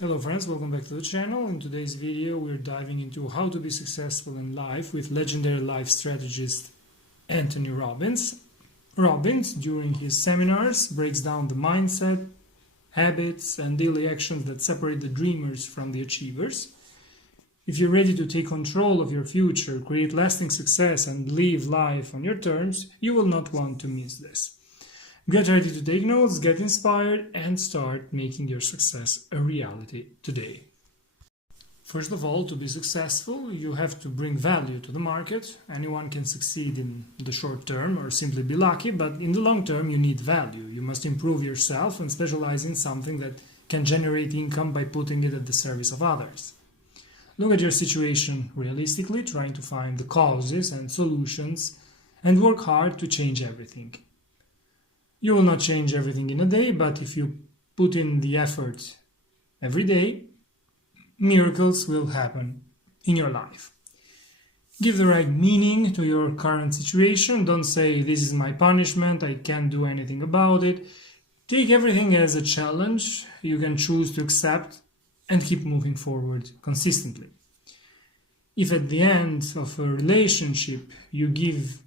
Hello friends, welcome back to the channel. In today's video we're diving into how to be successful in life with legendary life strategist Anthony Robbins. Robbins, during his seminars, breaks down the mindset, habits and daily actions that separate the dreamers from the achievers. If you're ready to take control of your future, create lasting success and live life on your terms, you will not want to miss this. Get ready to take notes, get inspired, and start making your success a reality today. First of all, to be successful, you have to bring value to the market. Anyone can succeed in the short term or simply be lucky, but in the long term you need value. You must improve yourself and specialize in something that can generate income by putting it at the service of others. Look at your situation realistically, trying to find the causes and solutions, and work hard to change everything. You will not change everything in a day, but if you put in the effort every day, miracles will happen in your life. Give the right meaning to your current situation. Don't say, this is my punishment, I can't do anything about it. Take everything as a challenge you can choose to accept and keep moving forward consistently. If at the end of a relationship you give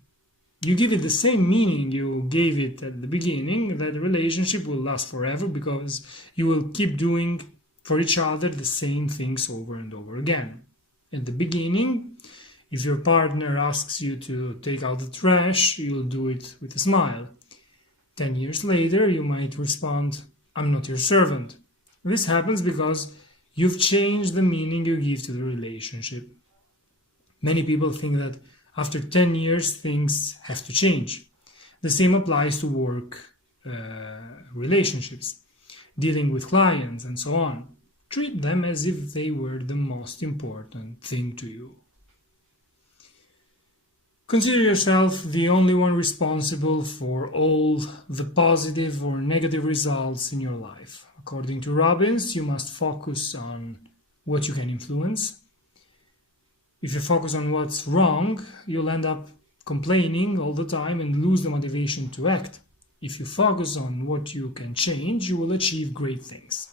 it the same meaning you gave it at the beginning, that the relationship will last forever because you will keep doing for each other the same things over and over again. At the beginning, if your partner asks you to take out the trash, you'll do it with a smile. 10 years later, you might respond, I'm not your servant. This happens because you've changed the meaning you give to the relationship. Many people think that after 10 years, things have to change. The same applies to work relationships, dealing with clients, and so on. Treat them as if they were the most important thing to you. Consider yourself the only one responsible for all the positive or negative results in your life. According to Robbins, you must focus on what you can influence. If you focus on what's wrong, you'll end up complaining all the time and lose the motivation to act. If you focus on what you can change, you will achieve great things.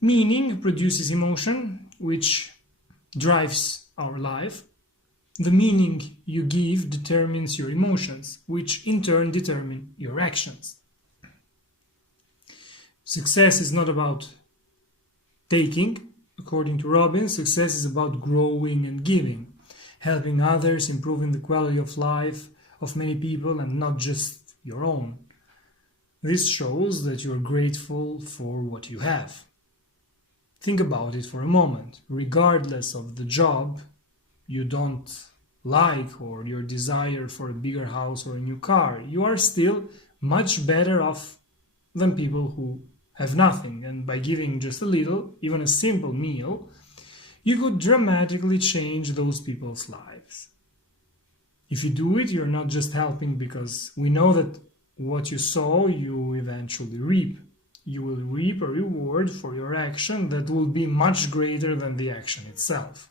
Meaning produces emotion, which drives our life. The meaning you give determines your emotions, which in turn determine your actions. Success is not about taking. According to Robbins, success is about growing and giving, helping others, improving the quality of life of many people and not just your own. This shows that you are grateful for what you have. Think about it for a moment. Regardless of the job you don't like or your desire for a bigger house or a new car, you are still much better off than people who have nothing, and by giving just a little, even a simple meal, you could dramatically change those people's lives. If you do it, you're not just helping, because we know that what you sow, you eventually reap. You will reap a reward for your action that will be much greater than the action itself.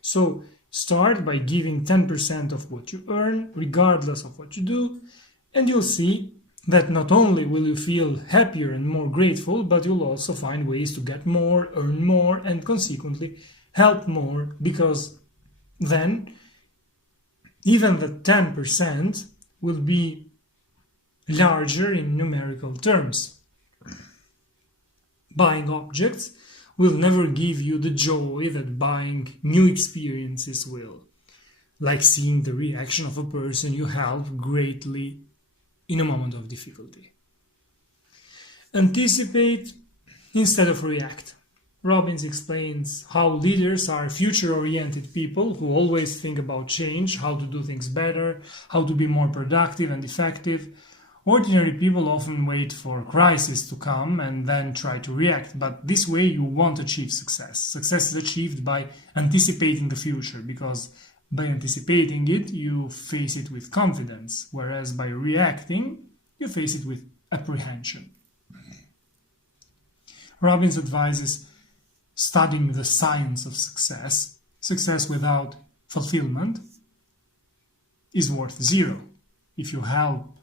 So start by giving 10% of what you earn, regardless of what you do, and you'll see that not only will you feel happier and more grateful, but you'll also find ways to get more, earn more, and consequently help more, because then even the 10% will be larger in numerical terms. Buying objects will never give you the joy that buying new experiences will, like seeing the reaction of a person you help greatly in a moment of difficulty. Anticipate instead of react. Robbins explains how leaders are future-oriented people who always think about change, how to do things better, how to be more productive and effective. Ordinary people often wait for crisis to come and then try to react, but this way you won't achieve success. Success is achieved by anticipating the future, because by anticipating it, you face it with confidence, whereas by reacting, you face it with apprehension. Robbins advises studying the science of success. Success without fulfillment is worth zero. If you help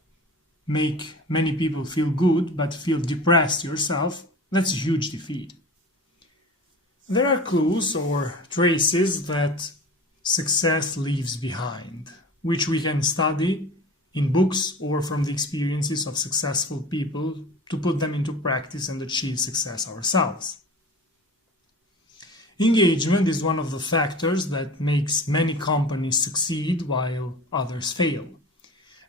make many people feel good but feel depressed yourself, that's a huge defeat. There are clues or traces that success leaves behind, which we can study in books or from the experiences of successful people to put them into practice and achieve success ourselves. Engagement is one of the factors that makes many companies succeed while others fail.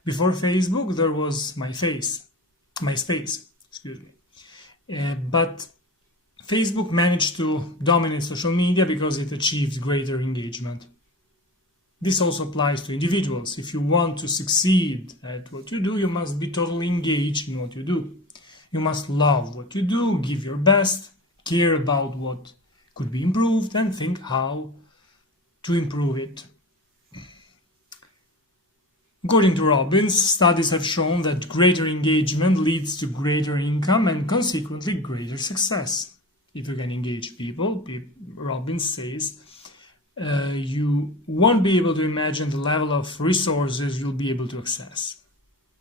Before Facebook, there was MySpace, but Facebook managed to dominate social media because it achieved greater engagement. This also applies to individuals. If you want to succeed at what you do, you must be totally engaged in what you do. You must love what you do, give your best, care about what could be improved, and think how to improve it. According to Robbins, studies have shown that greater engagement leads to greater income and consequently greater success. If you can engage people, Robbins says, you won't be able to imagine the level of resources you'll be able to access.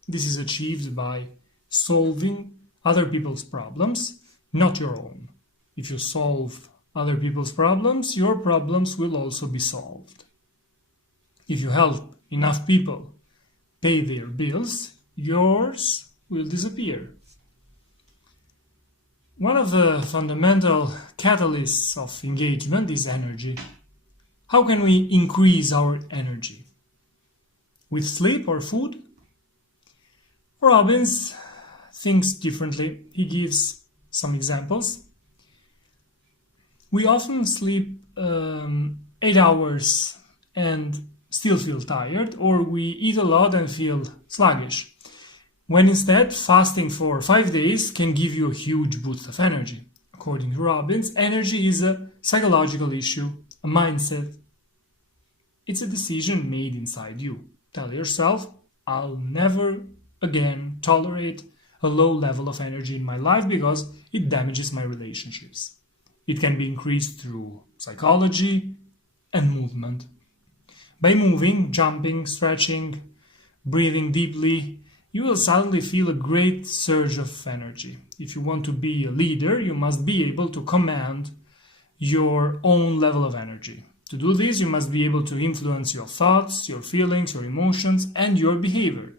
This is achieved by solving other people's problems, not your own. If you solve other people's problems, your problems will also be solved. If you help enough people pay their bills, yours will disappear. One of the fundamental catalysts of engagement is energy. How can we increase our energy? With sleep or food? Robbins thinks differently. He gives some examples. We often sleep 8 hours and still feel tired, or we eat a lot and feel sluggish, when instead fasting for 5 days can give you a huge boost of energy. According to Robbins, energy is a psychological issue, a mindset. It's a decision made inside you. Tell yourself, I'll never again tolerate a low level of energy in my life because it damages my relationships. It can be increased through psychology and movement. By moving, jumping, stretching, breathing deeply, you will suddenly feel a great surge of energy. If you want to be a leader, you must be able to command your own level of energy. To do this, you must be able to influence your thoughts, your feelings, your emotions, and your behavior.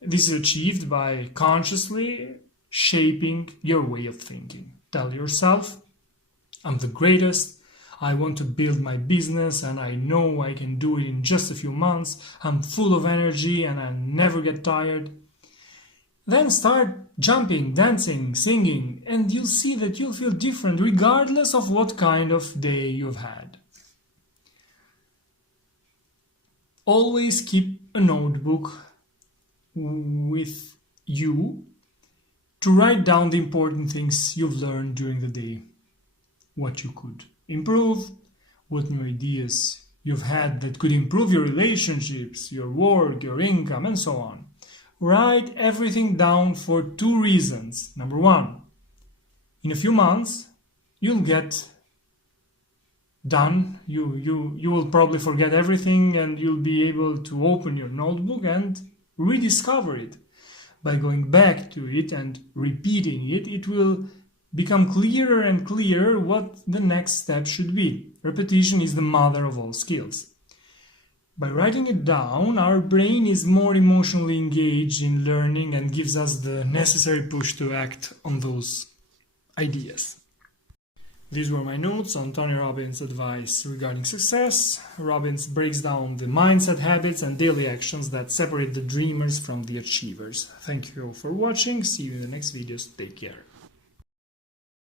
This is achieved by consciously shaping your way of thinking. Tell yourself, I'm the greatest, I want to build my business and I know I can do it in just a few months, I'm full of energy and I never get tired. Then start jumping, dancing, singing, and you'll see that you'll feel different regardless of what kind of day you've had. Always keep a notebook with you to write down the important things you've learned during the day, what you could improve, what new ideas you've had that could improve your relationships, your work, your income, and so on. Write everything down for 2 reasons. Number 1, in a few months, you'll get done. You will probably forget everything and you'll be able to open your notebook and rediscover it. By going back to it and repeating it, it will become clearer and clearer what the next step should be. Repetition is the mother of all skills. By writing it down, our brain is more emotionally engaged in learning and gives us the necessary push to act on those ideas. These were my notes on Tony Robbins' advice regarding success. Robbins breaks down the mindset, habits, and daily actions that separate the dreamers from the achievers. Thank you all for watching. See you in the next videos. Take care.